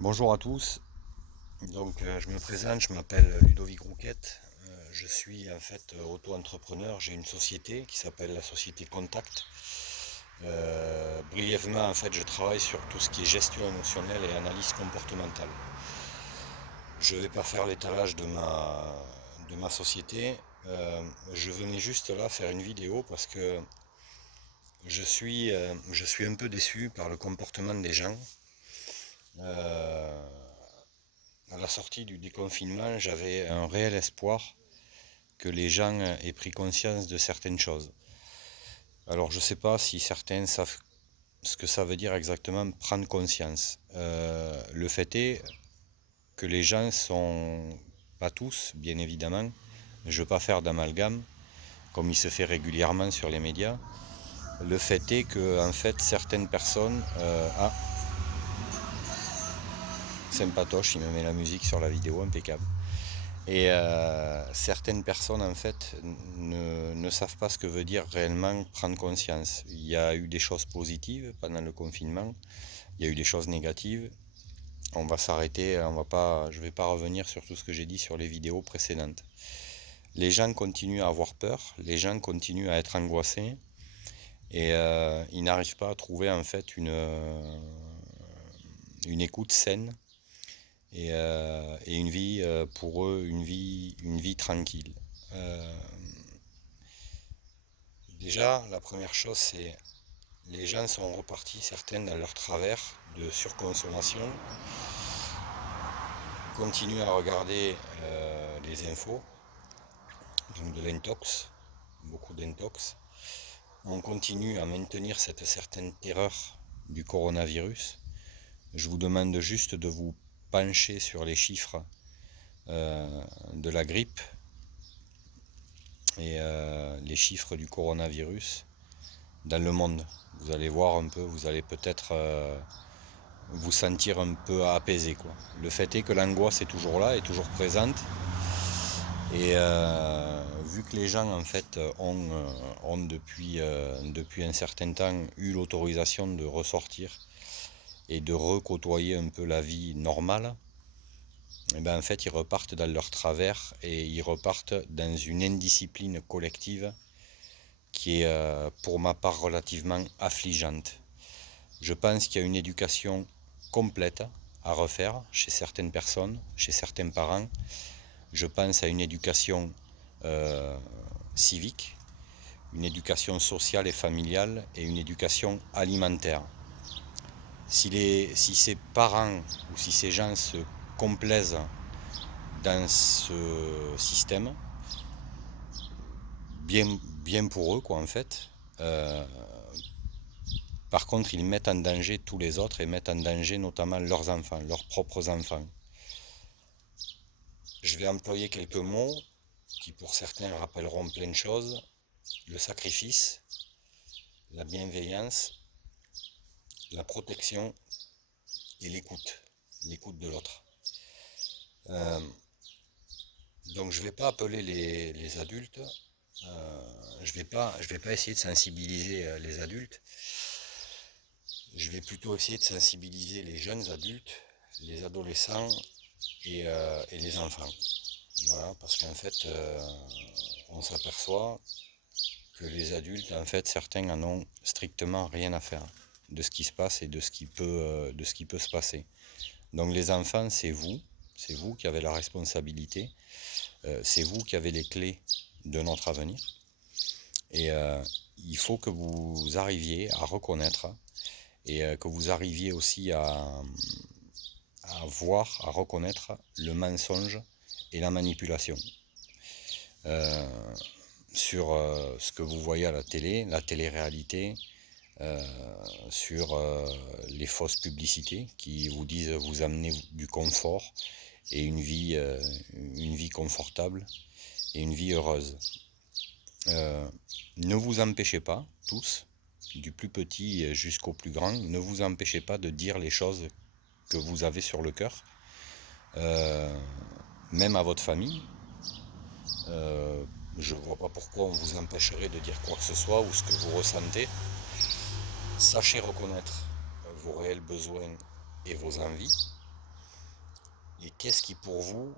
Bonjour à tous, je me présente, je m'appelle Ludovic Rouquette. Je suis en fait auto-entrepreneur, j'ai une société qui s'appelle la société Contact. Brièvement, en fait, je travaille sur tout ce qui est gestion émotionnelle et analyse comportementale. Je ne vais pas faire l'étalage de ma société. Je venais juste là faire une vidéo parce que je suis un peu déçu par le comportement des gens. Euh, à la sortie du déconfinement, j'avais un réel espoir que les gens aient pris conscience de certaines choses. Alors je ne sais pas si certains savent ce que ça veut dire exactement prendre conscience. Le fait est que les gens sont, pas tous bien évidemment, je ne veux pas faire d'amalgame comme il se fait régulièrement sur les médias. Le fait est que en fait certaines personnes... sympatoche, il me met la musique sur la vidéo, impeccable. Et certaines personnes, en fait, ne savent pas ce que veut dire réellement prendre conscience. Il y a eu des choses positives pendant le confinement, il y a eu des choses négatives. On va s'arrêter, je ne vais pas revenir sur tout ce que j'ai dit sur les vidéos précédentes. Les gens continuent à avoir peur, les gens continuent à être angoissés, et ils n'arrivent pas à trouver en fait une écoute saine et une vie pour eux, une vie tranquille. Euh, Déjà, la première chose, c'est les gens sont repartis, certains, dans leur travers de surconsommation, continuent à regarder les infos, donc de l'intox, beaucoup d'intox. On continue à maintenir cette certaine terreur du coronavirus. Je vous demande juste de vous pencher sur les chiffres de la grippe et les chiffres du coronavirus dans le monde. Vous allez voir un peu, vous allez peut-être vous sentir un peu apaisé, quoi. Le fait est que l'angoisse est toujours là, est toujours présente. Et vu que les gens en fait ont depuis un certain temps eu l'autorisation de ressortir et de recôtoyer un peu la vie normale, et ben en fait ils repartent dans leur travers et ils repartent dans une indiscipline collective qui est pour ma part relativement affligeante. Je pense qu'il y a une éducation complète à refaire chez certaines personnes, chez certains parents. Je pense à une éducation euh, civique, une éducation sociale et familiale et une éducation alimentaire. Si ces parents ou si ces gens se complaisent dans ce système, bien pour eux quoi en fait. Par contre, ils mettent en danger tous les autres et mettent en danger notamment leurs enfants, leurs propres enfants. Je vais employer quelques mots qui pour certains rappelleront plein de choses. Le sacrifice, la bienveillance, la protection et l'écoute de l'autre. Euh, donc je ne vais pas appeler les adultes, je vais pas essayer de sensibiliser les adultes, je vais plutôt essayer de sensibiliser les jeunes adultes, les adolescents et les enfants. Voilà, parce qu'en fait, on s'aperçoit que les adultes, en fait, certains en ont strictement rien à faire de ce qui se passe et de ce qui peut se passer. Donc les enfants, c'est vous qui avez la responsabilité, c'est vous qui avez les clés de notre avenir. Et il faut que vous arriviez à reconnaître et que vous arriviez aussi à voir, à reconnaître le mensonge et la manipulation. Euh, sur ce que vous voyez à la télé-réalité, euh, sur les fausses publicités qui vous disent vous amener du confort et une vie confortable et une vie heureuse. Ne vous empêchez pas, tous, du plus petit jusqu'au plus grand, ne vous empêchez pas de dire les choses que vous avez sur le cœur, euh, même à votre famille. Euh, je ne vois pas pourquoi on vous empêcherait de dire quoi que ce soit ou ce que vous ressentez. Sachez reconnaître vos réels besoins et vos envies. et qu'est-ce qui pour vous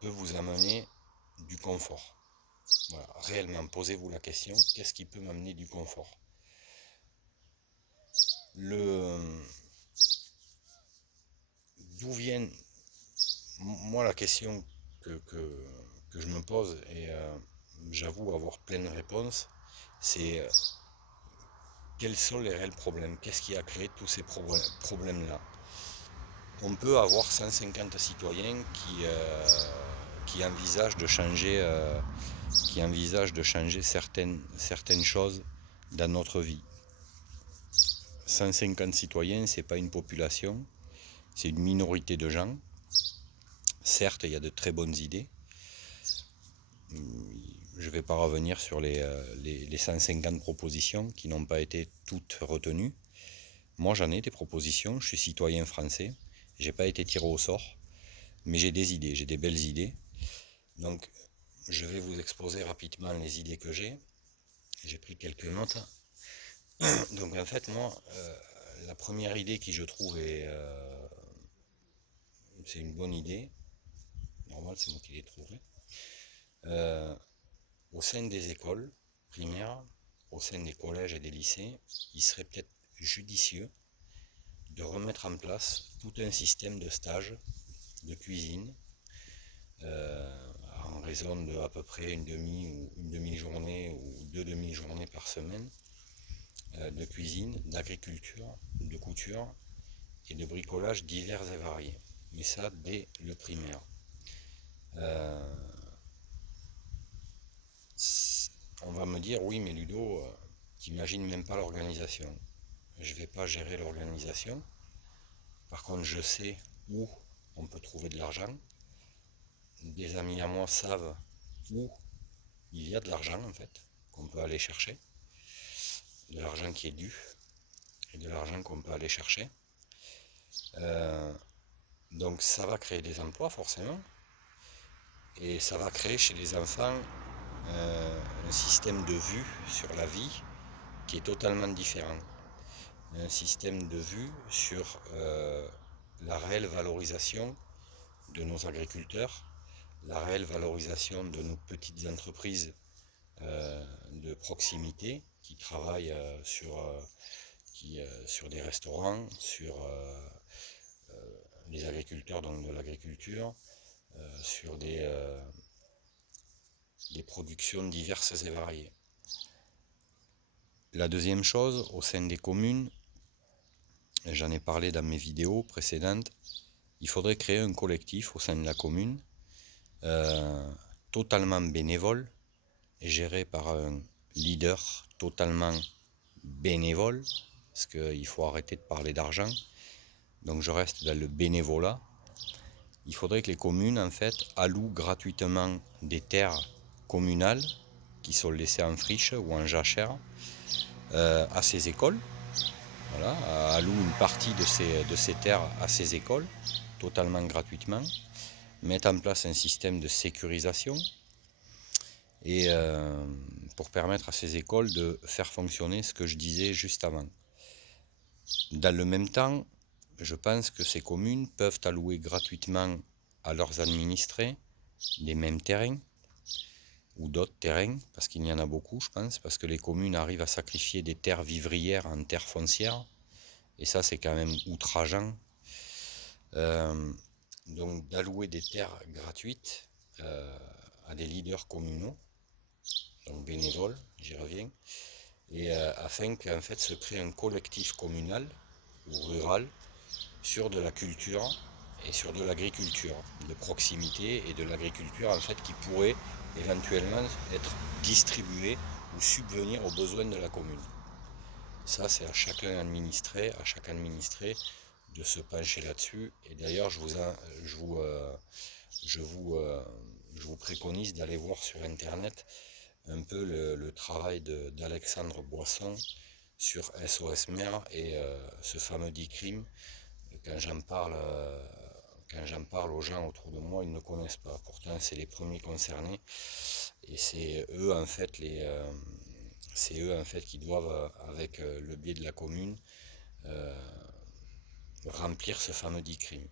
peut vous amener du confort. Voilà, réellement, posez-vous la question, qu'est-ce qui peut m'amener du confort? D'où viennent, moi la question que je me pose, et j'avoue avoir plein de réponses, c'est quels sont les réels problèmes? Qu'est-ce qui a créé tous ces problèmes-là? On peut avoir 150 citoyens qui envisagent de changer, certaines choses dans notre vie. 150 citoyens, c'est pas une population, c'est une minorité de gens. Certes, il y a de très bonnes idées. Je ne vais pas revenir sur les 150 propositions qui n'ont pas été toutes retenues. Moi, j'en ai des propositions, je suis citoyen français, j'ai pas été tiré au sort, mais j'ai des idées, j'ai des belles idées. Donc, je vais vous exposer rapidement les idées que j'ai. J'ai pris quelques notes. Donc, en fait, moi, la première idée qui je trouve c'est une bonne idée. Normal, c'est moi qui l'ai trouvée. Au sein des écoles primaires, au sein des collèges et des lycées, il serait peut-être judicieux de remettre en place tout un système de stage de cuisine en raison de à peu près une demi-journée ou deux demi-journées par semaine de cuisine, d'agriculture, de couture et de bricolage divers et variés. Mais ça dès le primaire. On va me dire, oui mais Ludo, t'imagines même pas l'organisation. Je vais pas gérer l'organisation. Par contre, je sais où on peut trouver de l'argent. Des amis à moi savent où il y a de l'argent en fait, qu'on peut aller chercher. De l'argent qui est dû et de l'argent qu'on peut aller chercher. Donc ça va créer des emplois forcément. Et ça va créer chez les enfants un système de vue sur la vie qui est totalement différent. Un système de vue sur la réelle valorisation de nos agriculteurs, la réelle valorisation de nos petites entreprises de proximité qui travaillent sur des restaurants, sur les agriculteurs donc de l'agriculture, sur des productions diverses et variées. La deuxième chose, au sein des communes, j'en ai parlé dans mes vidéos précédentes, il faudrait créer un collectif au sein de la commune, totalement bénévole, géré par un leader totalement bénévole, parce qu'il faut arrêter de parler d'argent, donc je reste dans le bénévolat. Il faudrait que les communes en fait allouent gratuitement des terres communales qui sont laissées en friche ou en jachère à ces écoles. Voilà, allouent une partie de ces terres à ces écoles, totalement gratuitement, mettre en place un système de sécurisation et pour permettre à ces écoles de faire fonctionner ce que je disais juste avant. Dans le même temps, je pense que ces communes peuvent allouer gratuitement à leurs administrés les mêmes terrains ou d'autres terrains, parce qu'il y en a beaucoup, je pense, parce que les communes arrivent à sacrifier des terres vivrières en terres foncières, et ça c'est quand même outrageant. Donc d'allouer des terres gratuites à des leaders communaux, donc bénévoles, j'y reviens, et afin qu'en fait se crée un collectif communal ou rural sur de la culture et sur de l'agriculture de proximité et de l'agriculture en fait qui pourrait éventuellement être distribuée ou subvenir aux besoins de la commune. Ça c'est à chaque administré de se pencher là-dessus, et d'ailleurs je vous préconise d'aller voir sur internet un peu le travail d'Alexandre Boisson sur SOS Mer et ce fameux DICRIM. Quand j'en parle aux gens autour de moi, ils ne connaissent pas. Pourtant, c'est les premiers concernés et c'est eux en fait qui doivent, avec le biais de la commune, remplir ce fameux DICRIM.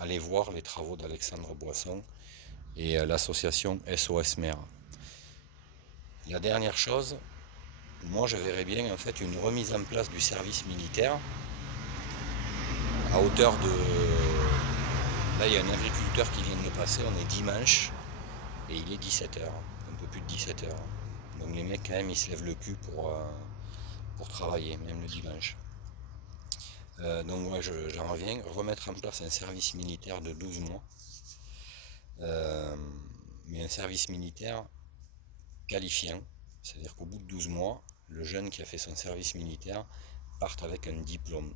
allez voir les travaux d'Alexandre Boisson et l'association SOS Mer. La dernière chose, moi je verrais bien en fait une remise en place du service militaire à hauteur de... Là il y a un agriculteur qui vient de passer, on est dimanche et il est 17h, un peu plus de 17h. Donc les mecs quand même ils se lèvent le cul pour travailler, même le dimanche. Donc moi j'en reviens, remettre en place un service militaire de 12 mois. Mais un service militaire qualifiant, c'est-à-dire qu'au bout de 12 mois, le jeune qui a fait son service militaire parte avec un diplôme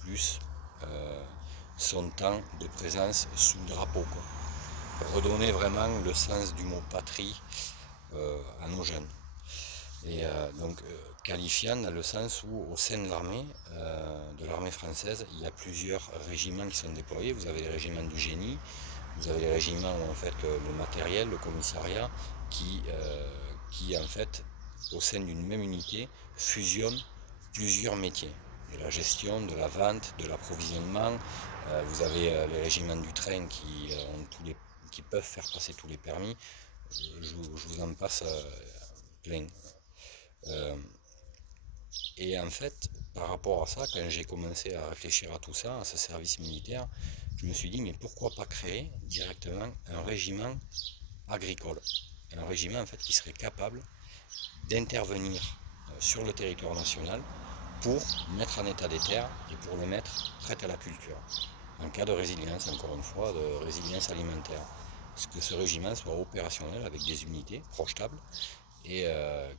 plus son temps de présence sous le drapeau, quoi. Redonner vraiment le sens du mot patrie à nos jeunes. Et donc qualifiant dans le sens où au sein de l'armée française, il y a plusieurs régiments qui sont déployés. Vous avez les régiments du génie, vous avez les régiments où en fait le matériel, le commissariat, qui en fait au sein d'une même unité fusionne plusieurs métiers. De la gestion, de la vente, de l'approvisionnement. Vous avez les régiments du train qui peuvent faire passer tous les permis. Je vous en passe plein. Et en fait, par rapport à ça, quand j'ai commencé à réfléchir à tout ça, à ce service militaire, je me suis dit, mais pourquoi pas créer directement un régiment agricole? Un régiment en fait qui serait capable d'intervenir sur le territoire national pour mettre en état des terres et pour les mettre prêtes à la culture. En cas de résilience, encore une fois, de résilience alimentaire. Que ce régiment soit opérationnel avec des unités projetables et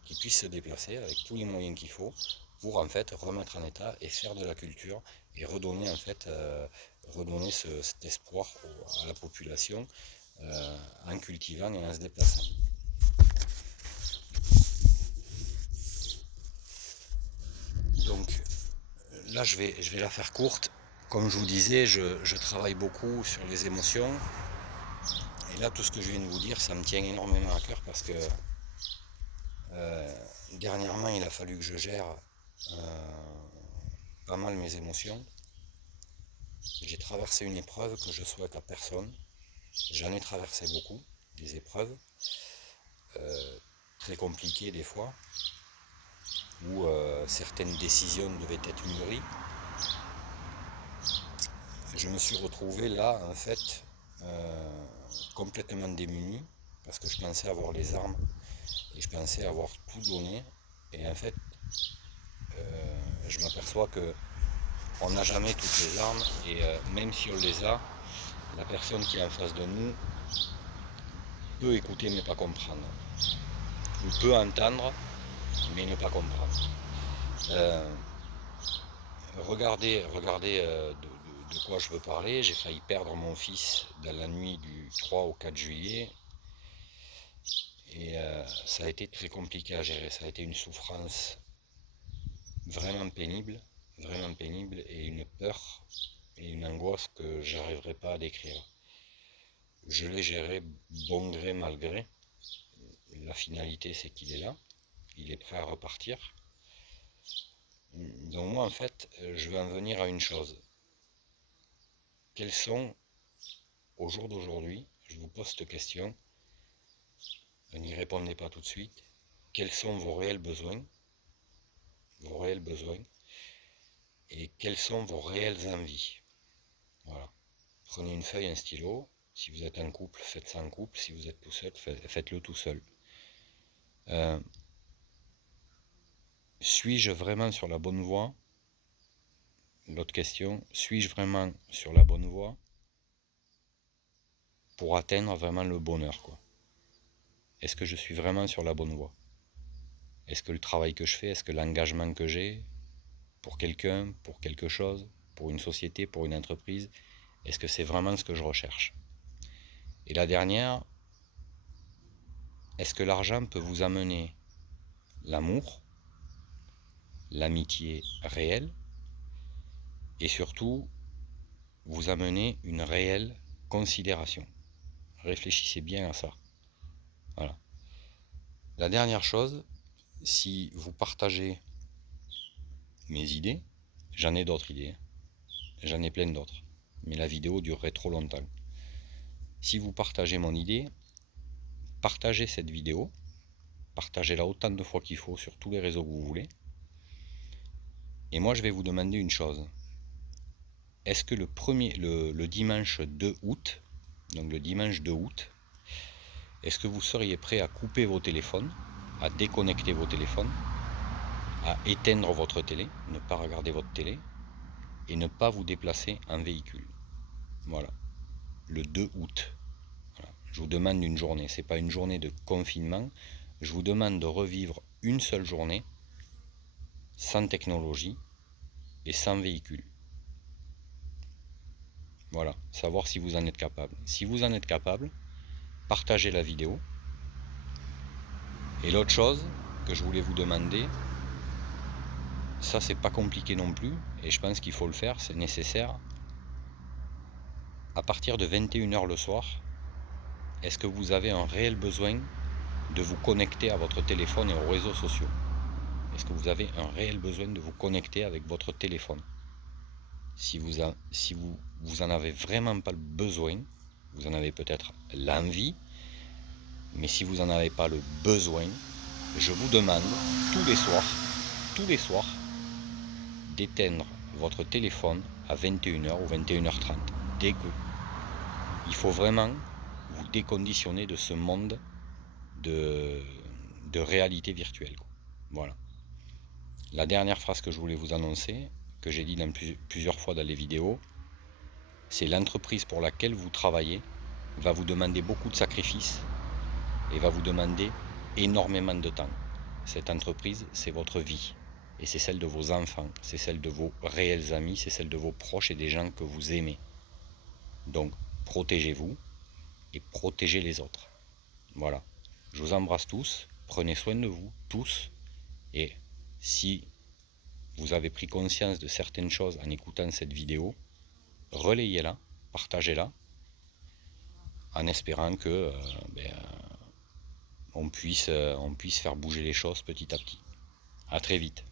qui puisse se déplacer avec tous les moyens qu'il faut pour en fait remettre en état et faire de la culture et redonner en fait cet espoir à la population en cultivant et en se déplaçant. Donc là je vais la faire courte. Comme je vous disais, je travaille beaucoup sur les émotions. Et là tout ce que je viens de vous dire, ça me tient énormément à cœur parce que dernièrement il a fallu que je gère pas mal mes émotions. J'ai traversé une épreuve que je souhaite à personne. J'en ai traversé beaucoup, des épreuves très compliquées des fois, où certaines décisions devaient être mûries. Je me suis retrouvé là, en fait, complètement démuni, parce que je pensais avoir les armes, et je pensais avoir tout donné, et en fait, je m'aperçois que on n'a jamais toutes les armes, et même si on les a, la personne qui est en face de nous peut écouter mais pas comprendre, ou peut entendre mais ne pas comprendre. Regardez de quoi je veux parler. J'ai failli perdre mon fils dans la nuit du 3 au 4 juillet. Et ça a été très compliqué à gérer. Ça a été une souffrance vraiment pénible et une peur et une angoisse que j'arriverai pas à décrire. Je l'ai géré bon gré mal gré. La finalité c'est qu'il est là. Il est prêt à repartir. Donc moi en fait, je veux en venir à une chose. Quels sont, au jour d'aujourd'hui, je vous pose cette question, n'y répondez pas tout de suite, quels sont vos réels besoins et quelles sont vos réelles envies. Voilà. Prenez une feuille, un stylo. Si vous êtes en couple, faites ça en couple. Si vous êtes tout seul, faites-le tout seul. Suis-je vraiment sur la bonne voie? L'autre question, suis-je vraiment sur la bonne voie pour atteindre vraiment le bonheur, quoi? Est-ce que je suis vraiment sur la bonne voie? Est-ce que le travail que je fais, est-ce que l'engagement que j'ai pour quelqu'un, pour quelque chose, pour une société, pour une entreprise, est-ce que c'est vraiment ce que je recherche? Et la dernière, est-ce que l'argent peut vous amener l'amour, l'amitié réelle et surtout vous amener une réelle considération? Réfléchissez bien à ça. Voilà. La dernière chose, si vous partagez mes idées, j'en ai d'autres idées, j'en ai plein d'autres. mais la vidéo durerait trop longtemps. Si vous partagez mon idée, partagez cette vidéo, partagez-la autant de fois qu'il faut sur tous les réseaux que vous voulez. Et moi je vais vous demander une chose. Est-ce que le dimanche 2 août, donc le dimanche 2 août, est-ce que vous seriez prêt à couper vos téléphones, à déconnecter vos téléphones, à éteindre votre télé, ne pas regarder votre télé, et ne pas vous déplacer en véhicule? Voilà, le 2 août. Voilà. Je vous demande une journée, c'est pas une journée de confinement, je vous demande de revivre une seule journée sans technologie et sans véhicule. Voilà, savoir si vous en êtes capable. Si vous en êtes capable, partagez la vidéo. Et l'autre chose que je voulais vous demander, ça c'est pas compliqué non plus, et je pense qu'il faut le faire, c'est nécessaire. À partir de 21h le soir, est-ce que vous avez un réel besoin de vous connecter à votre téléphone et aux réseaux sociaux? Est-ce que vous avez un réel besoin de vous connecter avec votre téléphone? Si vous en avez vraiment pas le besoin, vous en avez peut-être l'envie, mais si vous n'en avez pas le besoin, je vous demande tous les soirs, d'éteindre votre téléphone à 21h ou 21h30. Dès que il faut vraiment vous déconditionner de ce monde de réalité virtuelle. Voilà. La dernière phrase que je voulais vous annoncer, que j'ai dit plusieurs fois dans les vidéos, c'est l'entreprise pour laquelle vous travaillez va vous demander beaucoup de sacrifices et va vous demander énormément de temps. Cette entreprise, c'est votre vie. Et c'est celle de vos enfants, c'est celle de vos réels amis, c'est celle de vos proches et des gens que vous aimez. Donc, protégez-vous et protégez les autres. Voilà. Je vous embrasse tous, prenez soin de vous, tous. Et si vous avez pris conscience de certaines choses en écoutant cette vidéo, relayez-la, partagez-la, en espérant que on puisse faire bouger les choses petit à petit. A très vite.